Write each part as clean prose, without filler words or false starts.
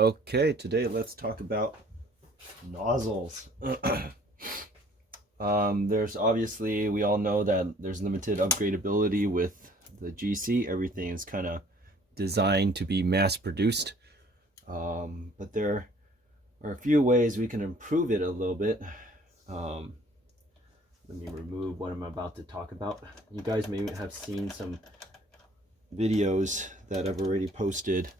Okay, today let's talk about nozzles. There's obviously, we all know that there's limited upgradability with the GC. Everything is kind of designed to be mass produced. But there are a few ways we can improve it a little bit. Let me remove what I'm about to talk about. You guys may have seen some videos that I've already posted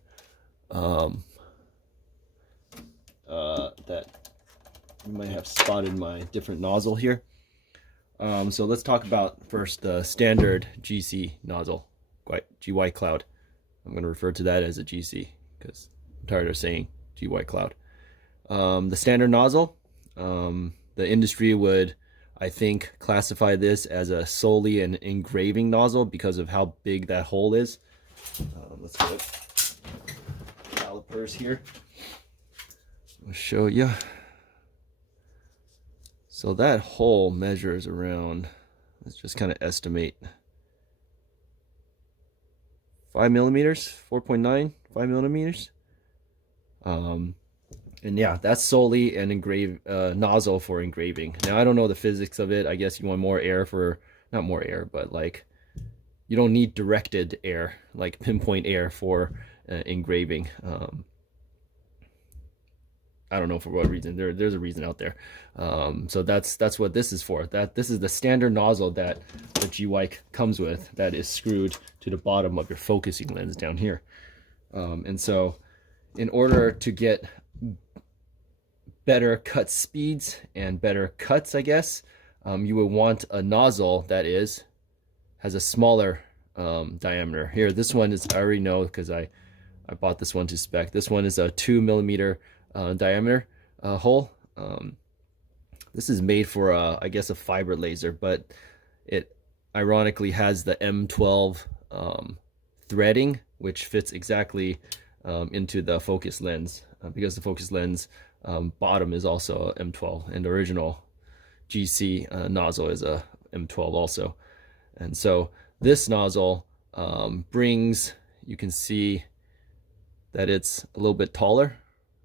that you might have spotted my different nozzle here. So let's talk about first the standard GC nozzle, Gweikecloud. I'm going to refer to that as a GC because I'm tired of saying Gweikecloud. The standard nozzle, the industry would, I think, classify this as a solely an engraving nozzle because of how big that hole is. Let's get calipers here. I'll show you. So that hole measures around, let's just kind of estimate, 5 millimeters, 4.9, 5 millimeters. And yeah, that's solely an nozzle for engraving. Now, I don't know the physics of it. I guess you want more air for, not more air, but like, you don't need directed air, like pinpoint air for engraving. I don't know for what reason. There's a reason out there. So that's what this is for. This is the standard nozzle that the Gweik comes with, that is screwed to the bottom of your focusing lens down here. And so in order to get better cut speeds and better cuts, I guess, you would want a nozzle that has a smaller diameter. Here, this one is, I already know because I bought this one to spec. This one is a 2 millimeter diameter hole. This is made for I guess a fiber laser, but it ironically has the M12 threading, which fits exactly into the focus lens, because the focus lens bottom is also a M12, and the original GC nozzle is a M12 also. And so this nozzle brings, you can see that it's a little bit taller,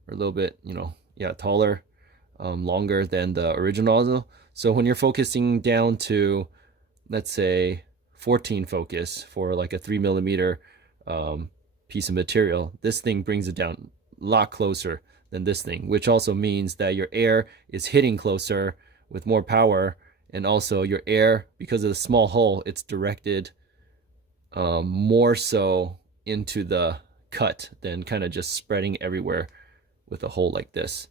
or a little bit, taller, longer than the original nozzle. So when you're focusing down to, let's say, 14 focus for like a 3 millimeter piece of material, this thing brings it down a lot closer than this thing, which also means that your air is hitting closer with more power, and also your air, because of the small hole, it's directed more so into the cut than kind of just spreading everywhere with a hole like this.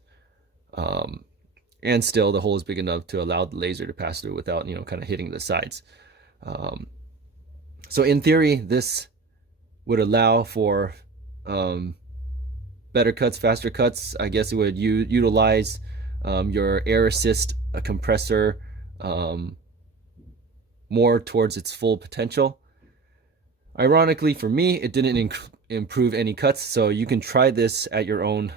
And still the hole is big enough to allow the laser to pass through without, kind of hitting the sides. So in theory, this would allow for better cuts, faster cuts. I guess it would utilize your air assist compressor more towards its full potential. Ironically, for me, it didn't improve any cuts, so you can try this at your own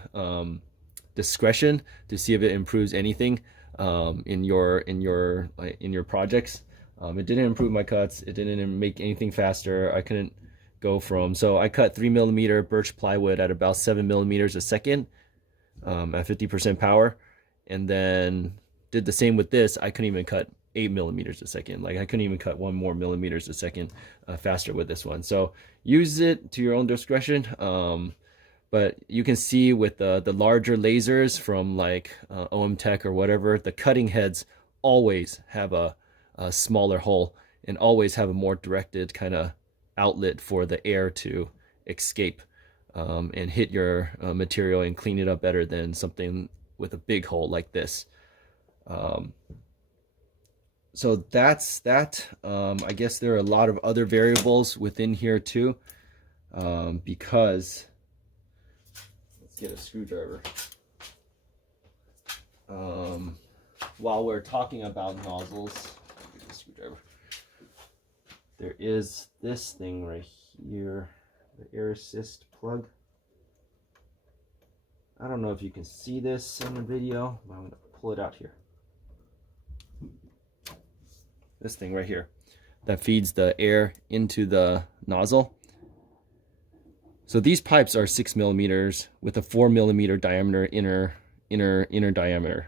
discretion to see if it improves anything in your projects. It didn't improve my cuts. It didn't make anything faster. I couldn't go from, so I cut 3 millimeter birch plywood at about 7 millimeters a second at 50% power, and then did the same with this. I couldn't even cut 8 millimeters a second. Like, I couldn't even cut 1 more millimeters a second faster with this one. So use it to your own discretion. But you can see with the larger lasers from like OM Tech or whatever, the cutting heads always have a smaller hole and always have a more directed kind of outlet for the air to escape and hit your material and clean it up better than something with a big hole like this. So that's that. I guess there are a lot of other variables within here too, because let's get a screwdriver. While we're talking about nozzles, get a screwdriver. There is this thing right here, the air assist plug. I don't know if you can see this in the video, but I'm going to pull it out here. This thing right here that feeds the air into the nozzle. So these pipes are 6 millimeters with a 4 millimeter diameter inner diameter.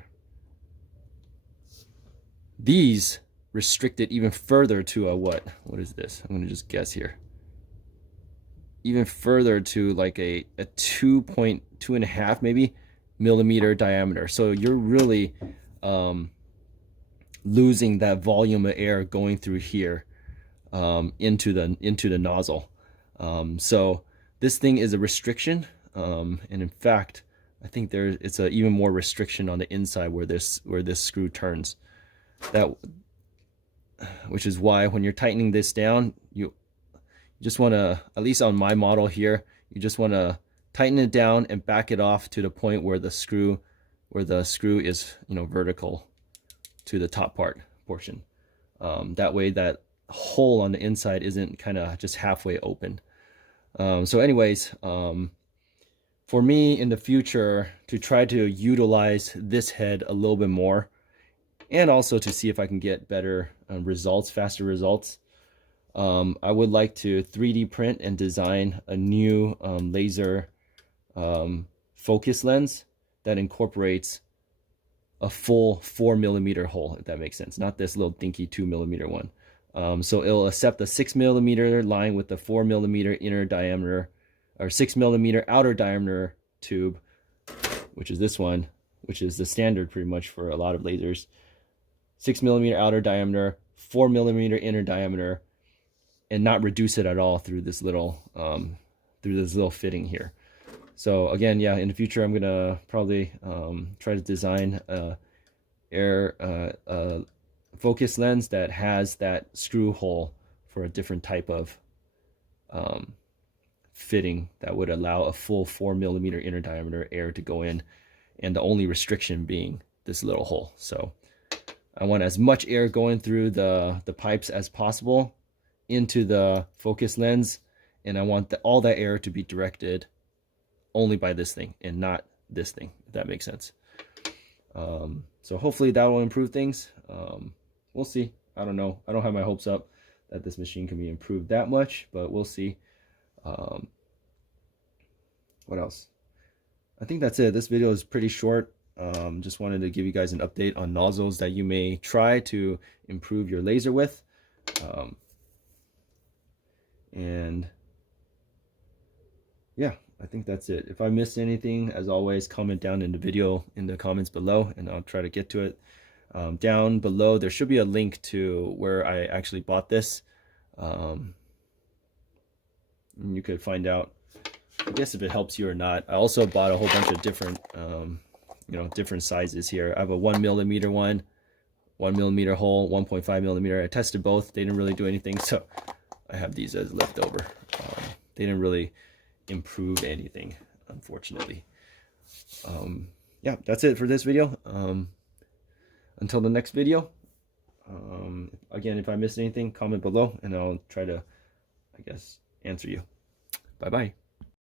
These restrict it even further to a what is this? I'm gonna just guess here. Even further to like a 2.5 maybe millimeter diameter. So you're really losing that volume of air going through here into the nozzle. So this thing is a restriction, and in fact, I think it's a even more restriction on the inside where this screw turns. Which is why when you're tightening this down, you just want to, at least on my model here, you just want to tighten it down and back it off to the point where the screw is, you know, vertical to the top portion. That way that hole on the inside isn't kind of just halfway open. So anyways, for me in the future to try to utilize this head a little bit more, and also to see if I can get better results, faster results, I would like to 3D print and design a new laser focus lens that incorporates a full 4 millimeter hole, if that makes sense, not this little dinky 2 millimeter one. So it'll accept the 6 millimeter line with the 4 millimeter inner diameter, or 6 millimeter outer diameter tube, which is this one, which is the standard pretty much for a lot of lasers. 6 millimeter outer diameter, 4 millimeter inner diameter, and not reduce it at all through this little fitting here. So again, yeah, in the future, I'm gonna probably try to design a focus lens that has that screw hole for a different type of fitting that would allow a full 4 millimeter inner diameter air to go in, and the only restriction being this little hole. So I want as much air going through the pipes as possible into the focus lens, and I want all that air to be directed only by this thing and not this thing, if that makes sense. So hopefully that will improve things. We'll see. I don't know. I don't have my hopes up that this machine can be improved that much, but we'll see. What else? I think that's it. This video is pretty short. Just wanted to give you guys an update on nozzles that you may try to improve your laser with. And yeah, I think that's it. If I missed anything, as always, comment down in the comments below, and I'll try to get to it. Down below there should be a link to where I actually bought this. And you could find out, I guess, if it helps you or not. I also bought a whole bunch of different different sizes here. I have a 1 millimeter one, 1 millimeter hole, 1.5 millimeter. I tested both. They didn't really do anything, so I have these as leftover. They didn't really improve anything, unfortunately. Yeah, that's it for this video. Until the next video. Again, if I missed anything, comment below, and I'll try to, I guess, answer you. Bye-bye.